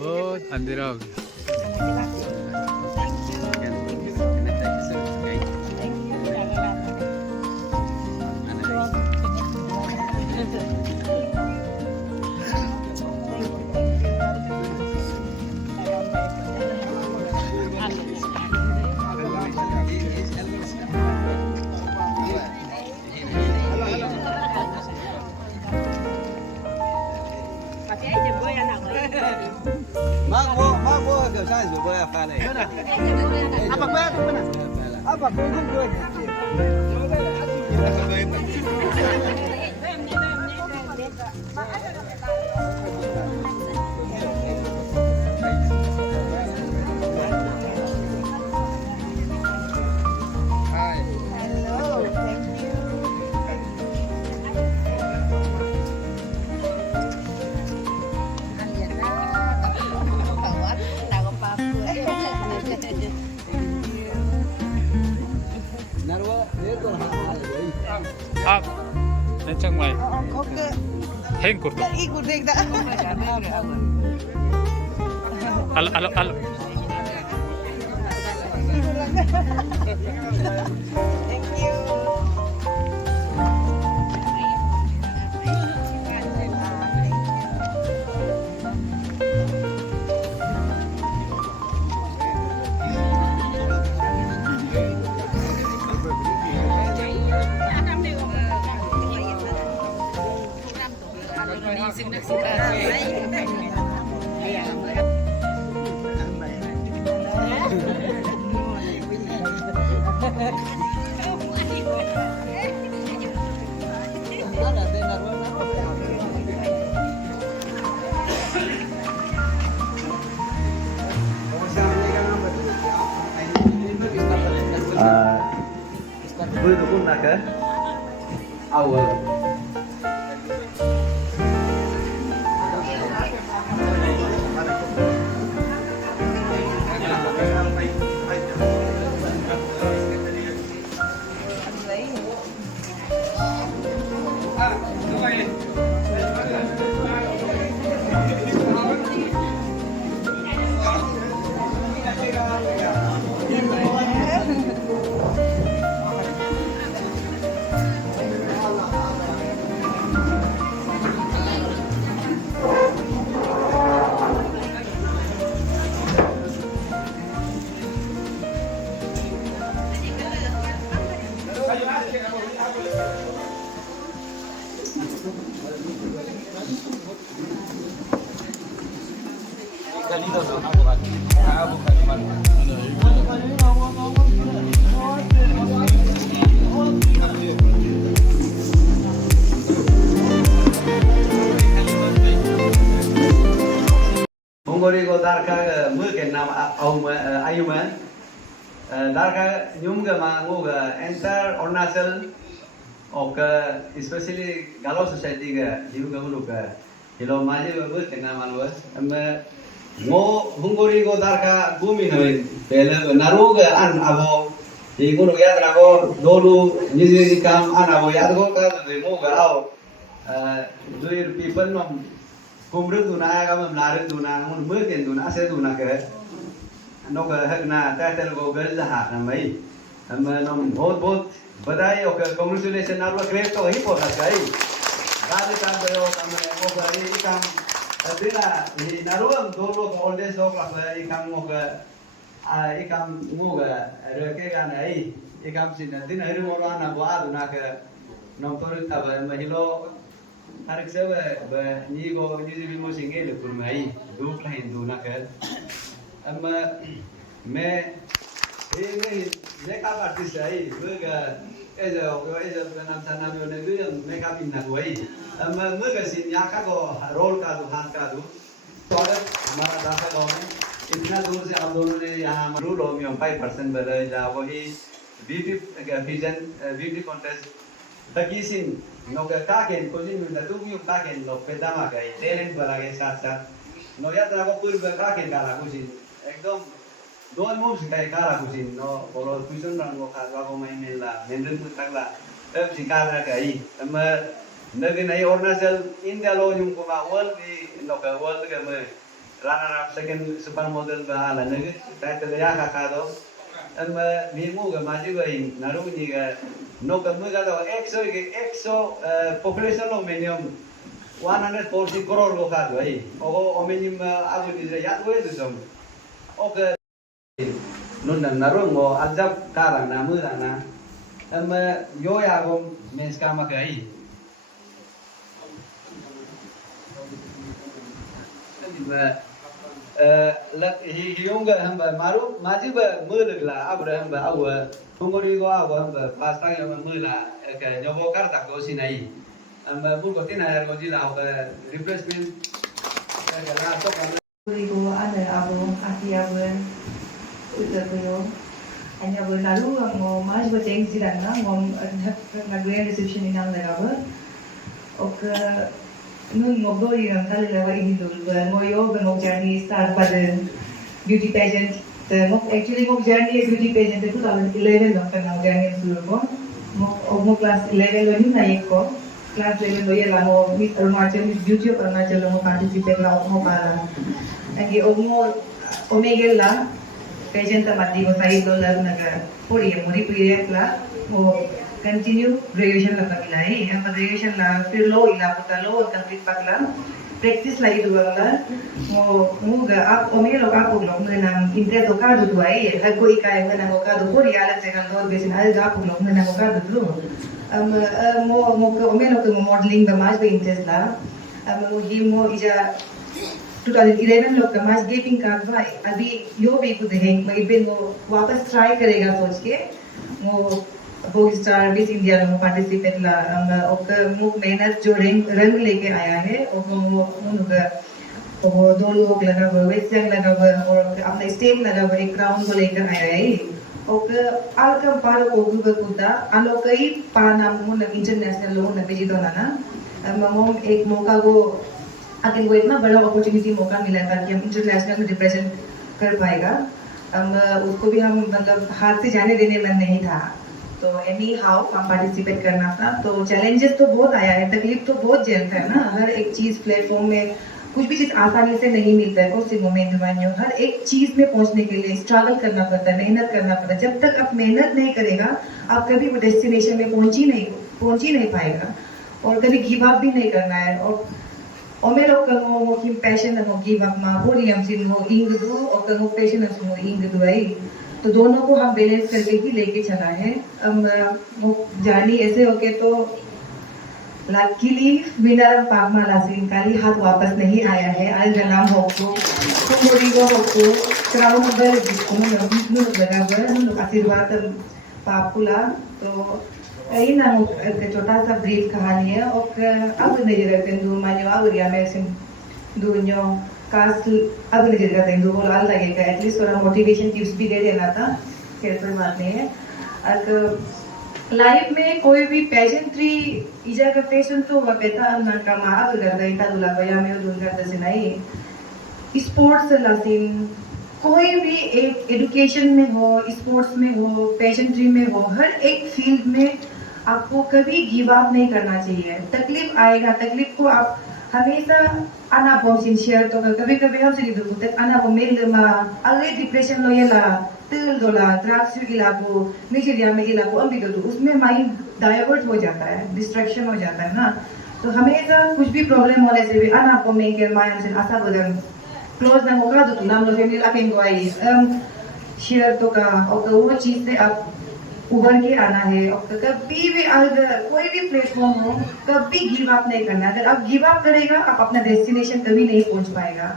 Oh, अंधेरा हो गया. Mak bo ke saya juga ya kan. Apa kau tu mana? Apa kau tu kau? आप नेचंग my हेंग करतो Ikut dek dah. al Thank you. Vui củaคุณnak awal. Hungary go darka mungkin nama ayuman darka nyum ga mangu ga enter Arunachal oka especially Galo society ga jiu ga mulu ga hilo maje ga mungkin nama luas amma ngo Hungary go darka gumi nawen pele naru ga an abo di gunu ya drago dolu nizi kam an abo ya go ka de mo ga au duir people nom kumruk tu na ka mam larin tu na mun mưa tiền tu na sẽ tu na ke nó ke hak na ta tel go gel ha na mai हम नम बहुत बहुत बधाई और congratulation आप लोग crepe तो ही पहुंचा गई बात काम करो काम वो करी काम दिना ही नारुम दो लोग ओल्डेस्ट लोग क्लास ये काम वो का ये काम वो का रखे का नहीं ये काम सिन दिन हरी मोला ना बुआ दुना के नम तो तब महिलो हर एक सब नी को नी भी मो सिंगे ले पुर में दो क्लाइन दो ना के अब मैं ये नहीं मेकअप आर्टिस्ट है वो का ऐसे नाम था नाम योने भी मेकअप इन ना हुई अब मैं का सीन यहाँ का को रोल का दुकान का दो तो हमारा दासा गाँव में इतना दूर से आप दोनों ने यहाँ रूल हो में 5% बढ़े जा वही ब्यूटी ब्यूटी कॉन्टेस्ट तकी सीन नौका काकेन कोचिंग में ना तू भी काकेन लोग पैदा मा गए टैलेंट बना के साथ साथ नौ याद रखो पूर्व काकेन का कुछ एकदम दोन मूव्स काय कारा कुछ नो बोलो ट्यूशन रंगो खावा को मैं मेला मेंदन को तगला तब सिकारा गई तब नगे नहीं अरुणाचल इंडिया लो यूं को मा वर्ल्ड दी नौका वर्ल्ड के में runner up second supermodel ba ala nege title ya kakado amma bimu ga maju ga naru ni ga no ga mu ga do exo population lo medium 140 crore lo ka do ai o omenium abu ni ya we du som oke nun nang naru mo ajab karang na mu na amma yo ya go mens ka ma kai lak hiung ga hamba maru maji ba muluk la abra hamba awa hungori go awa hamba pasta ga mula ka nyobo kar ta ko sinai amba bu ko tina er go jila ka replacement ka la to ka Rigo ada abo aki abo udah beliau hanya berlalu ngo mas berteng sidang na ngo nagrean reception ini nang lega oke nun ngobrol yang kali lewat ini dulu ngoyo ngo journey start pada beauty pageant actually ngo journey beauty pageant itu tahun 11 dong kan ngo journey dulu ngo class 11 lo ni naik ko class 11 lo ya lah ngo Miss Arunachal Miss Beauty of Arunachal ngo participate lah ngo para lagi ngo omegel lah pageant mati ko sai do lag naga puri muri period la mo continue graduation la kamilai हम graduation ला फिर लो इला पुता लो complete पकला practice ला itu wala mo ga आप ओमे लोग आप लोग में नाम इंटर तो का दो आई हर कोई का है ना का दो पूरी आलत से का दो बेसिन हर आप लोग में ना का दो mo ओमे लोग को मॉडलिंग का माज पे इंटरेस्ट ला mo ही mo इजा 2011 लोग का माज गेपिंग का अभी यो भी कुछ है मैं इबे वो वापस ट्राई करेगा सोच के वो Vogue Star Miss India में पार्टिसिपेट ला ओके मुक मेहनत जो रंग लेके आया है और वो उनका वो दो लोग लगा हुआ वेस्टर्न लगा हुआ और अपना स्टेज लगा हुआ एक क्राउन को लेकर आया है ओके आलकम पार ओगु बकुदा आलो कई पाना मुन इंटरनेशनल लोग न भेजी दोना ना हम एक मौका को आगे वो इतना बड़ा अपॉर्चुनिटी मौका मिला था कि हम इंटरनेशनल में रिप्रेजेंट कर पाएगा उसको भी हम मतलब हाथ से जाने देने मन नहीं था तो एनी हाउ हम पार्टिसिपेट करना था तो चैलेंजेस तो बहुत आया है तकलीफ तो बहुत झेलता है ना हर एक चीज प्लेटफॉर्म में कुछ भी चीज आसानी से नहीं मिलता है कुछ मोमेंट में हर एक चीज में पहुंचने के लिए स्ट्रगल करना पड़ता है मेहनत करना पड़ता है जब तक आप मेहनत नहीं करेगा आप कभी वो डेस्टिनेशन में पहुंच ही नहीं पाएगा और कभी गिव अप भी नहीं करना है और मैं लोग कहो कि पैशन हो गिव अप मा पूरी हम सिन हो इंग दो और कहो पैशन हो इंग दो आई तो दोनों को हम बैलेंस करके ही लेके चला है वो जानी ऐसे हो के तो लकीली विनर पागमा लासिन काली हाथ वापस नहीं आया है आज नाम हो को मोरी को क्राउन बर जिसको नु लगा बर नु आशीर्वाद पापुला तो यही ना छोटा सा ब्रीफ कहानी है और अब नहीं रहते दो मान्यो अब रिया में सिम दुनिया कास्ट अब नहीं रहते दो बोल आल लगेगा एटलीस्ट थोड़ा मोटिवेशन टिप्स भी दे देना था फिर कोई बात नहीं है और लाइफ में कोई भी पेजेंट्री इजा का पेशेंट तो वपेता ना का माब करता इता दुला बया में दूर करता से नहीं स्पोर्ट्स लासिन कोई भी एक एजुकेशन में हो स्पोर्ट्स में हो पेजेंट्री में हो हर एक फील्ड में आपको कभी गिव अप नहीं करना चाहिए तकलीफ आएगा तकलीफ को आप हमेशा आना पहुंचिन शेयर तो कभी कभी हम से दुख तक आना को मेल मा अगले डिप्रेशन लो ये ला तिल दोला ड्रग्स इलाको निचरिया में इलाको अभी तो उसमें माइंड डाइवर्ट हो जाता है डिस्ट्रैक्शन हो जाता है ना तो हमेशा कुछ भी प्रॉब्लम होने से भी आना को मेके माइंड से आशा बदन क्लोज ना होगा तो नाम लो फैमिली अकेंग को आई शेयर तो का और वो चीज से आप उभर के आना है और कभी भी अगर कोई भी प्लेटफॉर्म हो कभी गिव अप नहीं करना अगर आप गिव अप करेगा आप अपना डेस्टिनेशन कभी नहीं पहुंच पाएगा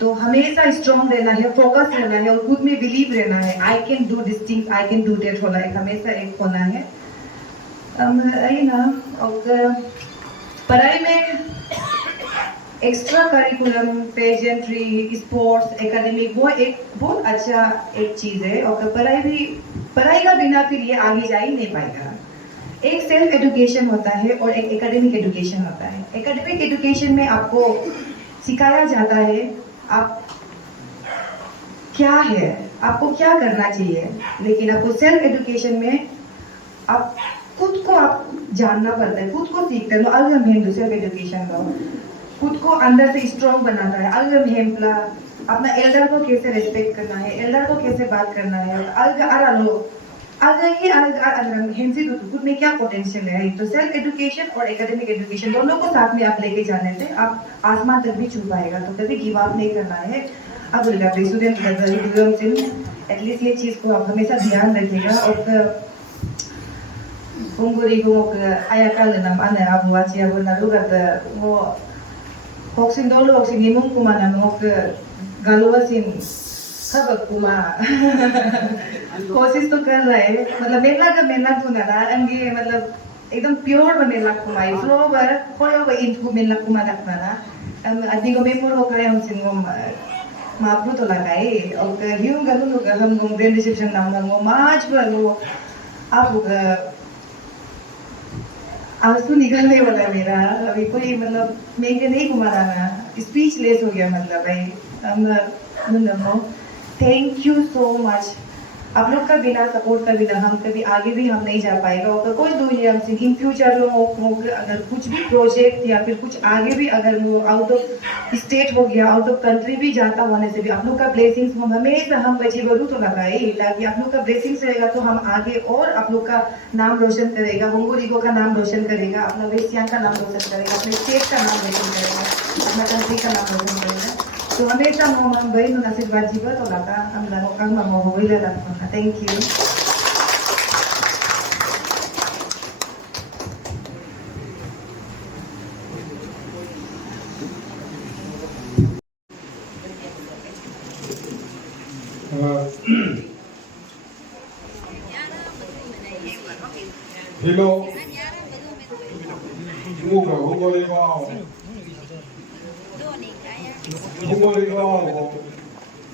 तो हमेशा स्ट्रॉन्ग रहना है फोकस रहना है और खुद में बिलीव रहना है I can do this thing I can do that होना है हमेशा एक होना है ना और पढ़ाई में extra curriculum pageantry sports academic वो एक बहुत अच्छा एक चीज है और पढ़ाई का बिना फिर ये आगे जा ही नहीं पाएगा एक सेल्फ एजुकेशन होता है और एक एकेडमिक एजुकेशन होता है एकेडमिक एजुकेशन में आपको सिखाया जाता है आप क्या है आपको क्या करना चाहिए लेकिन आपको सेल्फ एजुकेशन में आप खुद को आप जानना पड़ता है खुद को सीखते हैं अलग सेल्फ एजुकेशन का खुद को अंदर से स्ट्रॉन्ग बनाता है अलग हेम्पला अपना एल्डर को कैसे रिस्पेक्ट करना है एल्डर को कैसे बात करना है हिंसी तो खुद में क्या पोटेंशियल है तो सेल्फ एजुकेशन और एकेडमिक एजुकेशन दोनों को साथ में आप लेके जाने से आप आसमान तक भी छू पाएगा तो कभी गिव अप नहीं करना है अब स्टूडेंट एटलीस्ट ये चीज को आप हमेशा ध्यान रखिएगा और Hungarigo ayakal nam ane abu aci abu nalu kata wo hoksin dulu hoksin nimung kumana nok galuasin खबर कुमा कोशिश तो कर रहे हैं मतलब मेला तो ना अंगे मतलब एकदम प्योर में मेला कुमा फ्लो बर कोई वो इनको मेला कुमा लगता ना अभी को मेमोर हो गए हम सिंगो मापू तो लगाए और ह्यूम गलू लोग हम ग्रेड रिसेप्शन नाम वो मार्च पर वो आप आंसू निकलने वाला मेरा अभी कोई मतलब मेरे नहीं घुमा रहा स्पीच लेस हो गया मतलब भाई थैंक यू सो मच आप लोग का बिना सपोर्ट का बिना हम कभी आगे भी हम नहीं जा पाएगा और कोई दूर हमसे इन फ्यूचर अगर कुछ भी प्रोजेक्ट या फिर कुछ आगे भी अगर वो आउट ऑफ स्टेट हो गया आउट ऑफ कंट्री भी जाता होने से भी आप लोग का ब्लेसिंग्स हम हमेशा हम बची बरू तो लगाए ताकि आप लोग का ब्लेसिंग्स रहेगा तो हम आगे और आप लोग का नाम रोशन करेगा होंगोरिगो का नाम रोशन करेगा अपना वेस्टियान का नाम रोशन करेगा अपने स्टेट का नाम रोशन करेगा अपना कंट्री का नाम रोशन करेगा तो हमेशा मोहम्मद भाई आशीर्वाद जीवन तो लगा हम लोगों का मोहब्बत रखना thank you Hello. Muka Hungarigo. Hungarigo.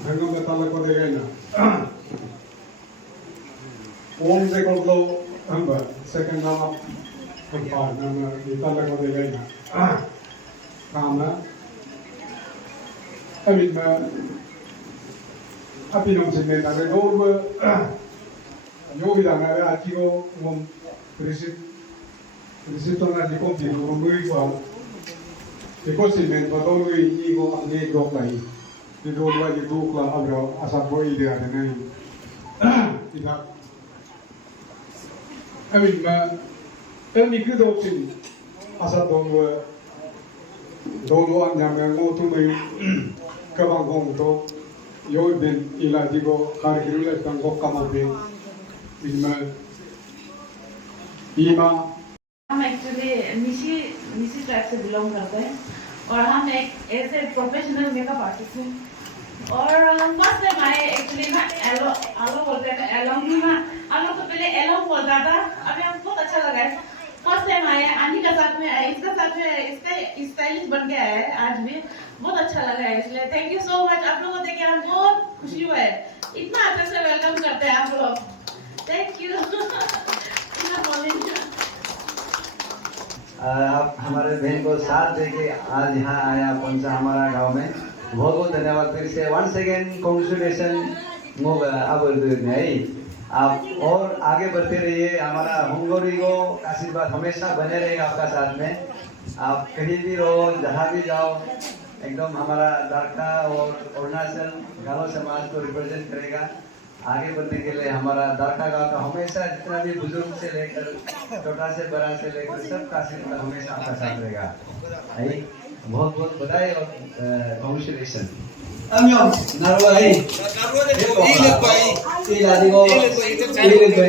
Hanggang katala ko degay na. Om se ko hamba second na par na itala ko degay na. Kama. Amin ma api nung sinne na rin over yogi lang na ati ko mong receipt na di ko din ko nui ko ko sinne pa to nui ni ko ang ni ko kai di do wa di do kla abro asa bo ide ade nai ida amin ma ni ku do sin asa do an nyam ngo tu mai ka bang gong to yo ben ila digo khargiru le tang ko kamabe ilma ima हम actually मिशी tribe से belong करते हैं और हम एक ऐसे professional makeup artist हैं और फर्स्ट टाइम आए एक्चुअली ना एलो बोलते हैं एलोंग में हम लोग तो पहले एलोंग बोलता था अभी हमको बहुत अच्छा लगा है फर्स्ट टाइम आए आनी का साथ में इसका साथ में इसका स्टाइलिश बन गया है आज भी बहुत अच्छा लगा है इसलिए थैंक यू सो मच आप लोगों को देख के हम बहुत खुशी हुआ है इतना अच्छा से वेलकम करते हैं आप लोग थैंक यू आप हमारे बहन को साथ देके आज यहाँ आया पहुंचा हमारा गांव में बहुत बहुत धन्यवाद फिर से वंस अगेन कॉन्ग्रेचुलेशन अब नहीं आप और आगे बढ़ते रहिए हमारा होंगोरिगो का आशीर्वाद हमेशा बने रहेगा आपका साथ में आप कहीं भी रहो जहाँ भी जाओ एकदम हमारा दारका और अरुणाचल गालो समाज को रिप्रेजेंट करेगा आगे बढ़ने के लिए हमारा दारका गांव का हमेशा जितना भी बुजुर्ग से लेकर छोटा से बड़ा से लेकर सबका आशीर्वाद हमेशा आपका साथ रहेगा बहुत बहुत बधाई और congratulation Amyong, naruwa eh. Ilig ba eh? Ilig ba eh?